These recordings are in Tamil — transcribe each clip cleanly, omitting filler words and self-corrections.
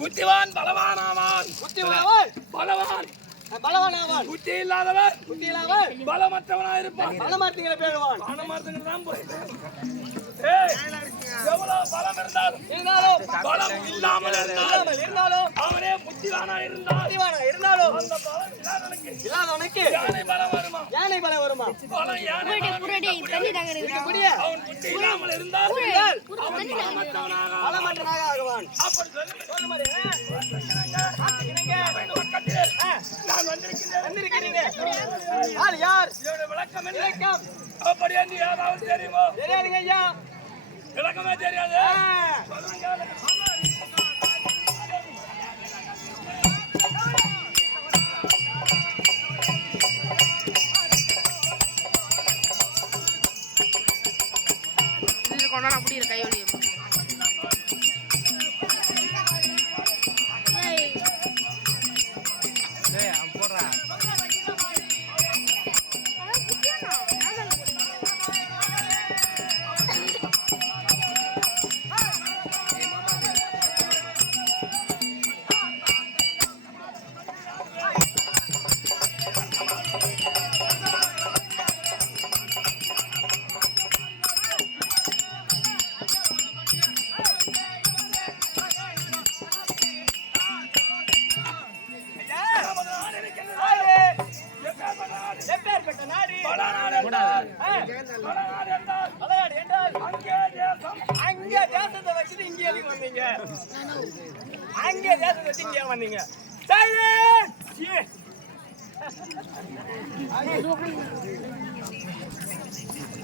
புத்திவான் பலவானாவான், பலவான் பலவானாவான், புத்தி இல்லாதவன் பலமற்றவனாயிருப்பான். பலமற்றவங்களை பேருவான், பலமற்றவங்க தான் போயிட்டு எவ்வளவு பலம் இருந்தாலும் பலம் இல்லாமல் இருந்தாலும் அவனே புத்திவானா இருந்தாலும் அந்த பலம் இல்லாதவனுக்கு யானை பலம் வருமா? யானை பலம் வருமா? பலம் யானை அவன் புத்தி இல்லாமல் இருந்தால் அவன் பலமற்றவனாக ஆகுவான். அப்படி சொல்லுமாறு நான் வந்திருக்கிறேன். யார் விளக்கம் விளக்கம் அப்படி என்று யாராவது தெரியுமோ? தெரியாதுங்க ஐயா, விளக்கமே தெரியாது. கொண்டாட முடியல கையொலியும்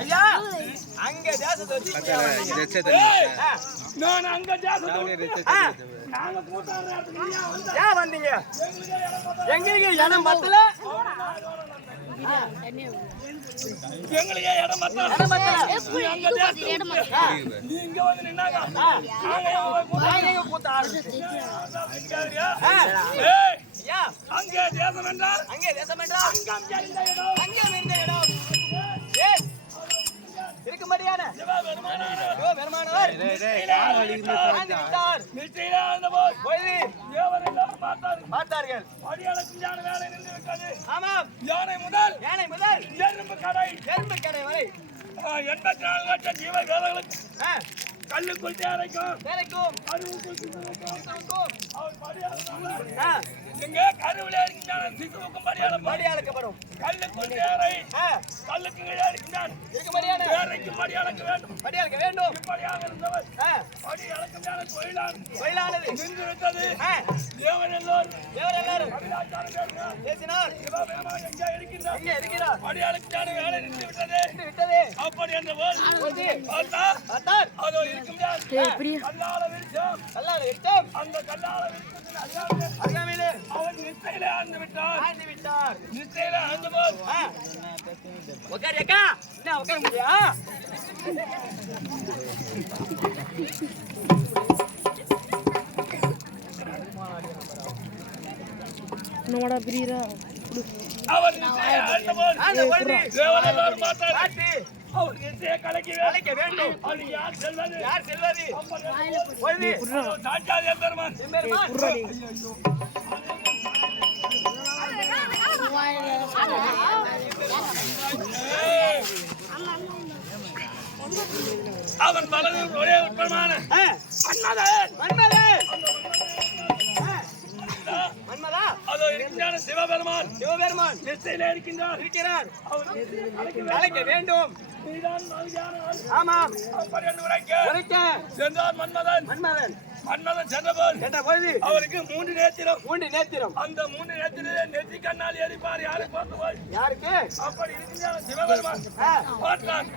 ஐயா அங்க தேசத்தை நான் அங்க ஏன் வந்தீங்க? எங்களுக்கு இடம் பத்தல, எங்களுக்கே இடம் பத்தல. நீங்க வந்து நின்னாங்க அங்கே தேசம் என்றால் அங்கம் இருந்த இடம் இருக்கும்படியான பார்த்தார்கள். ஆமாம், யானை முதல் எறும்பு கடை வரை 84 லட்சம் ஜீவ வேலைகளுக்கு கல்லுக்குள் தேரைக்கும் இங்க கருவில இருக்கின்றான சிசுவுக்கும் படி அளக்கப்படும். கல்லுக்குள் தேரை கல்லுக்கு கீழே இருக்கின்றான் தேரைக்கும் படி அளக்க வேண்டும். இப்படியாக இருந்தவர் படி அளக்கின்றான தொழிலானது நின்று விட்டது. தேவர் எல்லாரும் பேசினார். எங்கே இருக்கிறார்? படி அளக்கின்றான வேலை நின்று விட்டது. அப்படி என்ற போது பார்த்தார் அதோ இருக்கின்றார் கல்லால விரிச்சோம். அந்த கல்லால அருகாமையிலே அவன் நிச்சயிலே ஆழ்ந்து விட்டார். நிச்சயிலே ஆழ்ந்த போது உட்காரியாக்கா என்ன உட்கார முடியா? அவர் நிச்சய ஆழ்ந்தபோது தேவரெல்லாரும் பார்த்தார். அவர் நிச்சய கலைக்க வேண்டும். அது யார் செல்வது? சாட்சாத் எம்பெருமான். அவன் பலனில் ஒரே உட்பமான அதோ இருக்கின்றான சிவபெருமான் நிச்சயிலே இருக்கிறார். அழைக்க வேண்டும். ஆமாம். அப்படி என்று உரைக்க சென்றார் மன்மதன் சென்றபோது அவருக்கு 3 நேத்திரம். அந்த 3 நேத்திரத்திலே நெற்றி கண்ணால் எரிப்பார். யாருக்கு யாருக்கு? அப்படி இருக்கின்றான சிவபெருமான்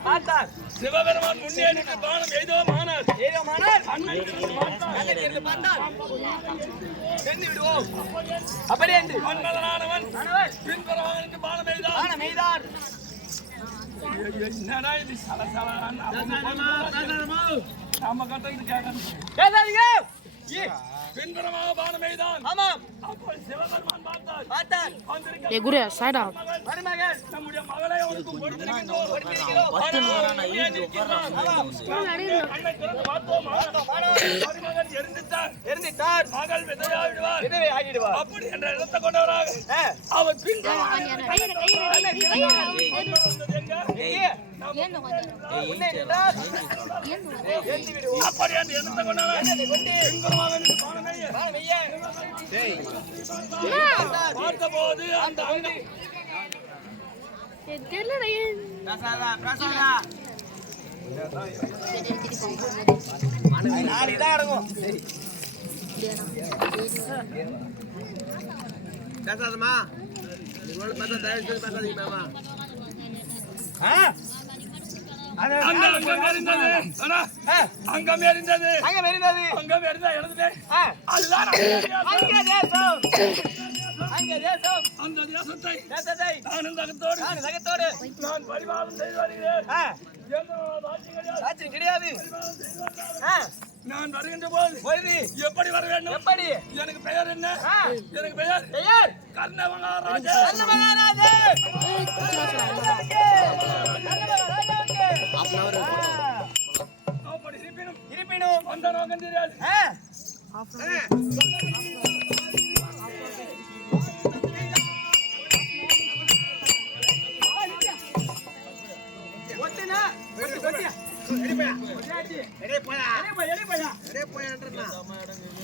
பார்த்தார். சிவபெருமான் முன்னே நின்று பானம் எய்தோமானார். அப்படி என்று மன்மதனானவன் பின்புறமாக நின்று பானம் எய்தார். என்னடா இது சலசலான்னு நம்ம கட்டக்கிட்டு கேட்கணும். பின்புறமாக பானம் எய்தான். ஆமாம். அப்போ சிவபெருமான் பார்த்தார். நம்முடைய மகளை அவனுக்கு கொடுத்திருக்கின்றோம். கண்ணை திறந்து பார்த்தோம். மருமகன் எரிந்திட்டார். மகள் விதையாகிடுவார். அப்படி என்ற இடத்தை கொண்டவராக அவர் அப்படி அந்த இடத்தை பார்த்தபோது அந்த நாளைக்குதான் அடங்கும். பேசாதமா அங்கம் எரிந்தது அந்த தேசத்தை நான் பரிபாலனம் செய்து வருகிறேன். கிடையாது. நான் வருகின்ற போது எப்படி வர வேண்டும்? எப்படி? எனக்கு பெயர் என்ன? எனக்கு பெயர் கர்ணமகாராஜா. அப்படி இருப்பினும் அந்த நோக்கம் தெரியாது.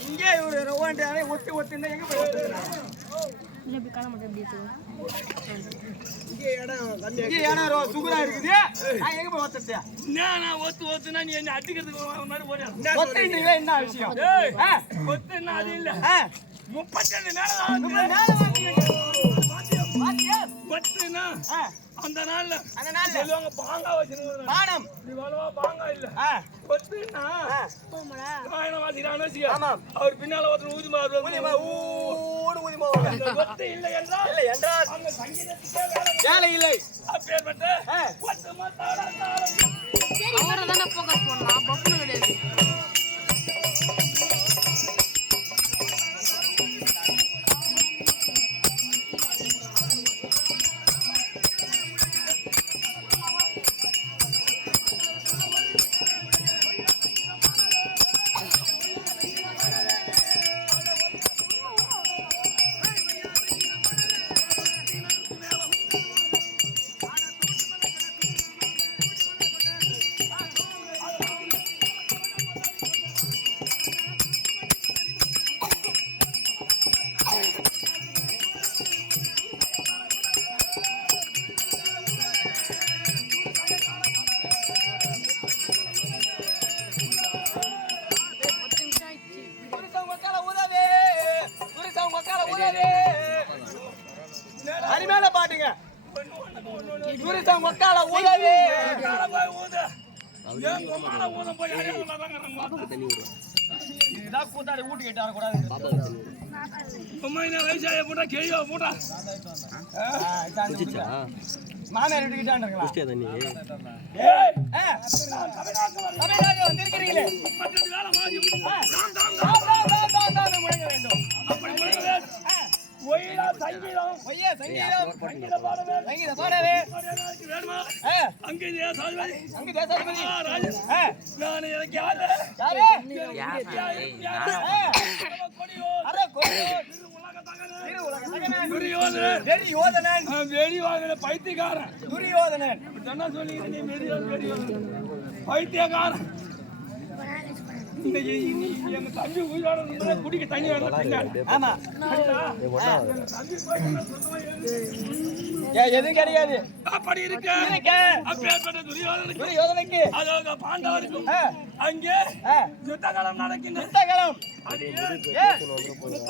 இங்கே ஒத்து ஒத்து எங்க போய் சுகுரா இருக்குது. எங்க போய் ஒத்துட்டியா? ஒத்துனா நீ என்ன அடிக்கிறதுக்கு என்ன விஷயம்? ஒத்துனா அது இல்ல. 32 ஒத்துனா அந்த நாள்ல சொல்லுவாங்க பாங்கா வச்சிருக்காங்க. பானம் பாங்கா இல்ல. ஒத்துனா அவர் பின்னால ஒருத்தர் ஊதுமா ஒத்து இல்லை என்றால் அந்த சங்கீதத்துக்கே வேலை இல்லை. அப்பேற்பட்ட அருமையான பாட்டுங்க. மக்கால ஊதவே கூத்தாடி ஊட்டு கேட்டு வரக்கூடாது. மாமியார் வீட்டுக்கிட்டான் வந்திருக்கிறீங்களே முழங்க வேண்டும். பொய்யே சங்கீதம் சங்கீதம் பாட வேண்டும். சங்கீத பாடவே படியாளுக்கு வேணுமா? ஆ, அங்கே தேசாதிபதி. அங்கு தேசாதிபதி ராஜா. ஆ, நான் எனக்கு யாரு? யாரு அரை கோடியோன் திரு உலக தகனன் துரியோதனன் வெடி வாங்கின பைத்தியக்காரன் துரியோதனன் இப்படித்தானே சொல்லிக்கிட்டு நீ பைத்தியக்காரன். இன்னைக்கு எங்க தம்பி உயிரோட இருந்தா குடிக்க தண்ணி வேணும் பின்னாடி. ஆமா தம்பி போயிட்டு சுத்தமா எதுவும் கிடையாது அப்படி இருக்க இருக்க. அப்பேற்பட்ட துரியோதனுக்கு துரியோதனுக்கு அதோட பாண்டவருக்கும் ஆ, அங்கே ஆ, யுத்தகாலம் நடக்கின்ற யுத்தகலம் அது ஏ 32